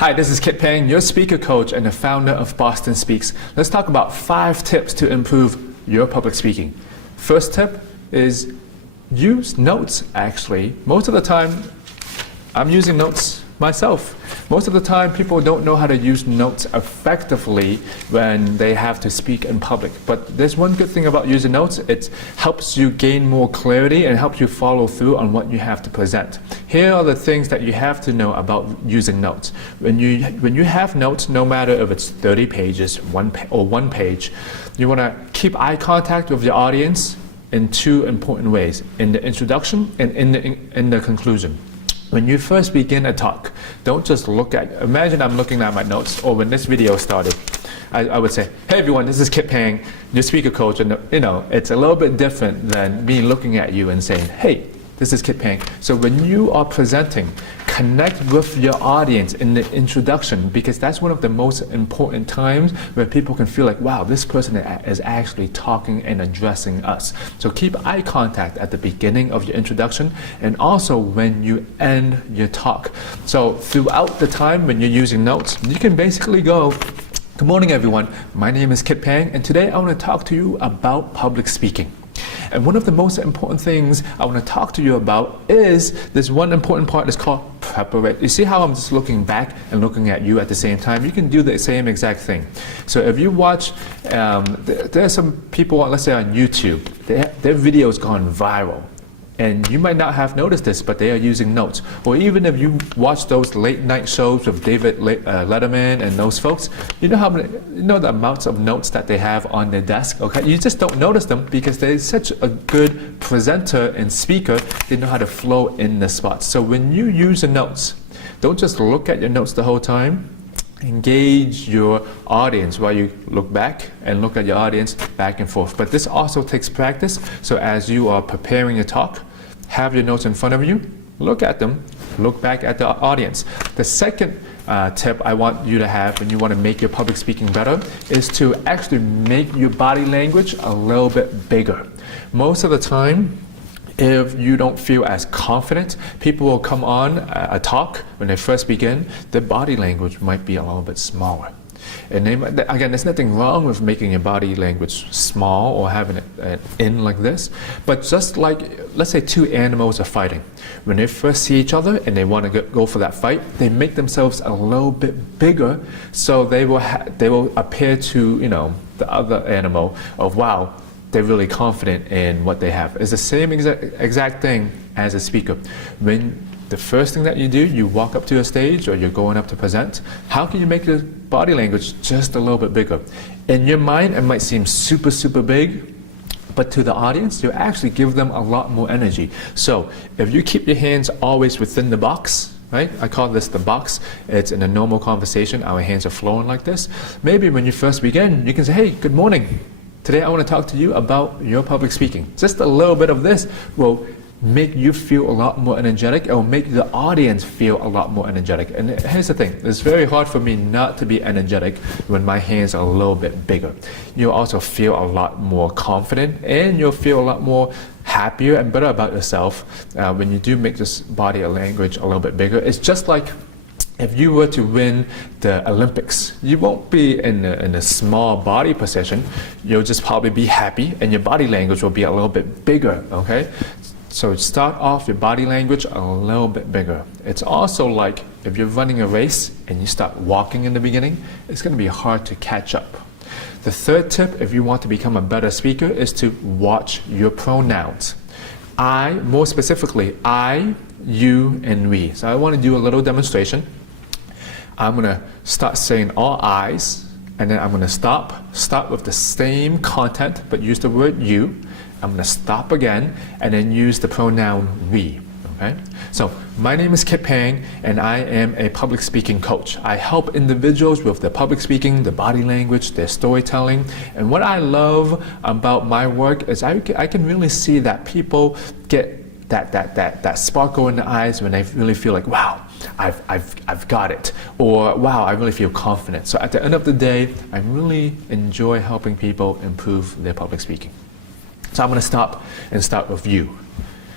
Hi, this is Kit Peng, your speaker coach and the founder of BostonSpeaks. Let's talk about 5 tips to improve your public speaking. First tip is use notes, actually. Most of the time, I'm using notes myself. Most of the time, people don't know how to use notes effectively when they have to speak in public. But there's one good thing about using notes. It helps you gain more clarity and helps you follow through on what you have to present. Here are the things that you have to know about using notes. When you have notes, no matter if it's 30 pages, one page, you want to keep eye contact with your audience in 2 important ways: in the introduction and in the conclusion. When you first begin a talk, don't just look at, imagine I'm looking at my notes, or when this video started, I would say, hey everyone, this is Kit Peng, your speaker coach, and it's a little bit different than me looking at you and saying, hey, this is Kit Peng. So when you are presenting, connect with your audience in the introduction, because that's one of the most important times where people can feel like, wow, this person is actually talking and addressing us. So keep eye contact at the beginning of your introduction and also when you end your talk. So throughout the time when you're using notes, you can basically go, good morning everyone, my name is Kit Peng, and today I want to talk to you about public speaking. And one of the most important things I want to talk to you about is this one important part is called preparation. You see how I'm just looking back and looking at you at the same time? You can do the same exact thing. So if you watch, there are some people, let's say on YouTube, their videos gone viral. And you might not have noticed this, but they are using notes. Or even if you watch those late night shows with David Letterman and those folks, you know the amounts of notes that they have on their desk. Okay, you just don't notice them because they're such a good presenter and speaker. They know how to flow in the spots. So when you use the notes, don't just look at your notes the whole time. Engage your audience while you look back and look at your audience back and forth. But this also takes practice. So as you are preparing your talk, have your notes in front of you, look at them, look back at the audience. The second tip I want you to have when you want to make your public speaking better is to actually make your body language a little bit bigger. Most of the time, if you don't feel as confident, people will come on a talk when they first begin, their body language might be a little bit smaller. And again, there's nothing wrong with making your body language small or having it in like this, but just like, let's say 2 animals are fighting. When they first see each other and they want to go for that fight, they make themselves a little bit bigger, so they will appear to the other animal of, wow, they're really confident in what they have. It's the same exact thing as a speaker. When the first thing that you do, you walk up to a stage or you're going up to present, how can you make your body language just a little bit bigger? In your mind, it might seem super, super big, but to the audience, you actually give them a lot more energy. So if you keep your hands always within the box, right? I call this the box. It's in a normal conversation, our hands are flowing like this. Maybe when you first begin, you can say, hey, good morning. Today I want to talk to you about your public speaking. Just a little bit of this will make you feel a lot more energetic. It will make the audience feel a lot more energetic. And here's the thing, it's very hard for me not to be energetic when my hands are a little bit bigger. You'll also feel a lot more confident and you'll feel a lot more happier and better about yourself when you do make this body language a little bit bigger. It's just like if you were to win the Olympics, you won't be in a small body position. You'll just probably be happy and your body language will be a little bit bigger, okay? So start off your body language a little bit bigger. It's also like if you're running a race and you start walking in the beginning, it's going to be hard to catch up. The third tip, if you want to become a better speaker, is to watch your pronouns. I, more specifically, I, you, and we. So I want to do a little demonstration. I'm going to start saying all I's, and then I'm going to start with the same content, but use the word you. I'm going to stop again, and then use the pronoun we. Okay? So, my name is Kit Peng, and I am a public speaking coach. I help individuals with their public speaking, their body language, their storytelling. And what I love about my work is I can really see that people get that sparkle in the eyes when they really feel like, wow, I've got it, or wow, I really feel confident. So at the end of the day, I really enjoy helping people improve their public speaking. So I'm going to start with you.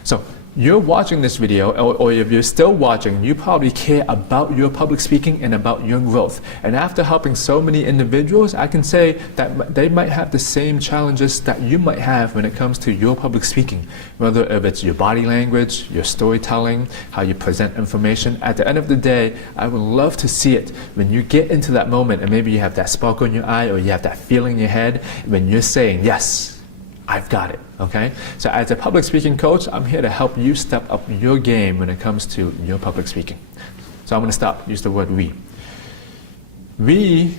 So you're watching this video, or if you're still watching, you probably care about your public speaking and about your growth. And after helping so many individuals, I can say that they might have the same challenges that you might have when it comes to your public speaking. Whether if it's your body language, your storytelling, how you present information. At the end of the day, I would love to see it when you get into that moment and maybe you have that sparkle in your eye or you have that feeling in your head when you're saying, yes, I've got it, okay? So as a public speaking coach, I'm here to help you step up your game when it comes to your public speaking. So I'm going to stop, use the word we. We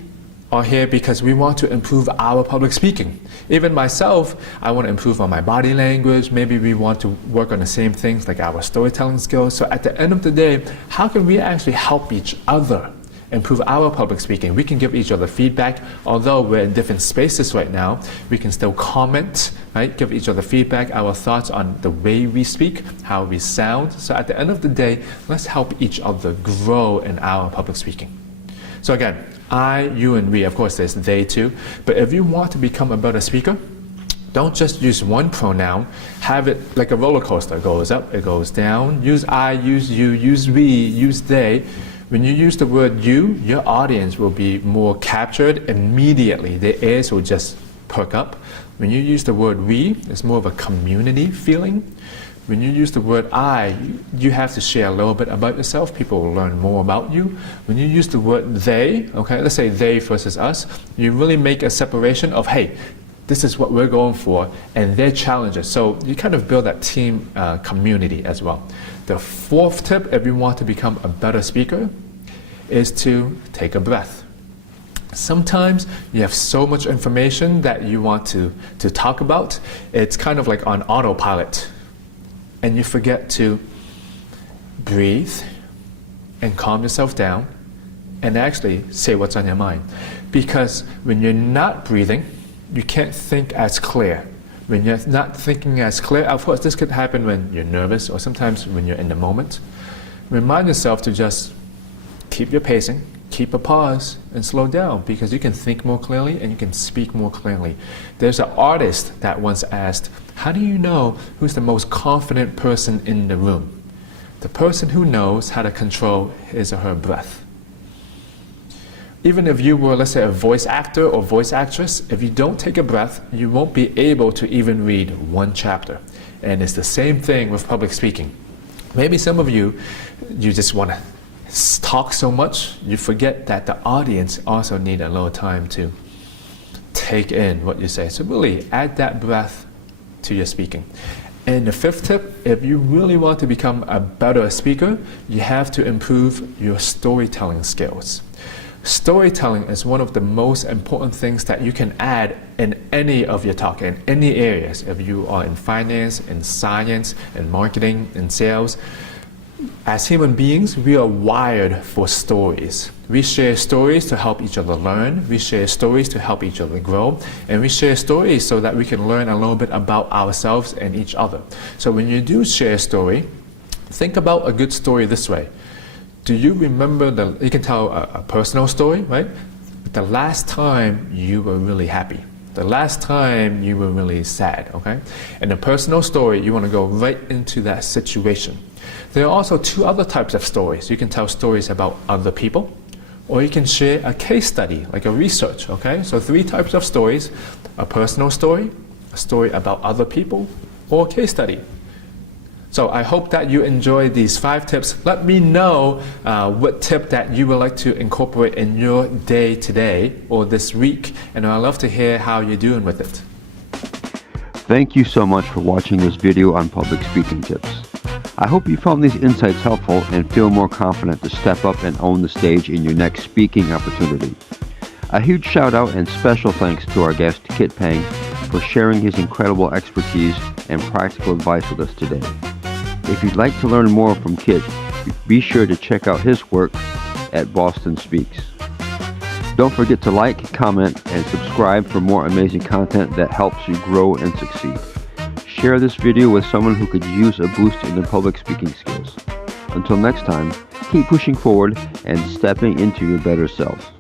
are here because we want to improve our public speaking. Even myself, I want to improve on my body language. Maybe we want to work on the same things like our storytelling skills. So at the end of the day, how can we actually help each other improve our public speaking? We can give each other feedback. Although we're in different spaces right now, we can still comment, right? Give each other feedback, our thoughts on the way we speak, how we sound. So at the end of the day, let's help each other grow in our public speaking. So again, I, you, and we. Of course, there's they too. But if you want to become a better speaker, don't just use one pronoun. Have it like a roller coaster. It goes up, it goes down. Use I, use you, use we, use they. When you use the word you, your audience will be more captured immediately. Their ears will just perk up. When you use the word we, it's more of a community feeling. When you use the word I, you have to share a little bit about yourself. People will learn more about you. When you use the word they, okay, let's say they versus us, you really make a separation of, hey, this is what we're going for, and their challenges. So you kind of build that team community as well. The fourth tip, if you want to become a better speaker, is to take a breath. Sometimes you have so much information that you want to talk about. It's kind of like on autopilot, and you forget to breathe and calm yourself down and actually say what's on your mind. Because when you're not breathing, you can't think as clear. When you're not thinking as clear, of course this could happen when you're nervous or sometimes when you're in the moment. Remind yourself to just keep your pacing, keep a pause, and slow down, because you can think more clearly and you can speak more clearly. There's an artist that once asked, how do you know who's the most confident person in the room? The person who knows how to control his or her breath. Even if you were, let's say, a voice actor or voice actress, if you don't take a breath, you won't be able to even read one chapter. And it's the same thing with public speaking. Maybe some of you just want to talk so much, you forget that the audience also need a little time to take in what you say. So really add that breath to your speaking. And the fifth tip, if you really want to become a better speaker, you have to improve your storytelling skills. Storytelling is one of the most important things that you can add in any of your talk, in any areas. If you are in finance, in science, in marketing, in sales, as human beings, we are wired for stories. We share stories to help each other learn. We share stories to help each other grow. And we share stories so that we can learn a little bit about ourselves and each other. So when you do share a story, think about a good story this way. Do you remember, you can tell a personal story, right? The last time you were really happy. The last time you were really sad, okay? In a personal story, you want to go right into that situation. There are also two other types of stories. You can tell stories about other people, or you can share a case study, like a research, okay? So three types of stories: a personal story, a story about other people, or a case study. So I hope that you enjoyed these 5 tips. Let me know what tip that you would like to incorporate in your day today or this week, and I'd love to hear how you're doing with it. Thank you so much for watching this video on public speaking tips. I hope you found these insights helpful and feel more confident to step up and own the stage in your next speaking opportunity. A huge shout out and special thanks to our guest Kit Pang for sharing his incredible expertise and practical advice with us today. If you'd like to learn more from Kit, be sure to check out his work at BostonSpeaks. Don't forget to like, comment, and subscribe for more amazing content that helps you grow and succeed. Share this video with someone who could use a boost in their public speaking skills. Until next time, keep pushing forward and stepping into your better self.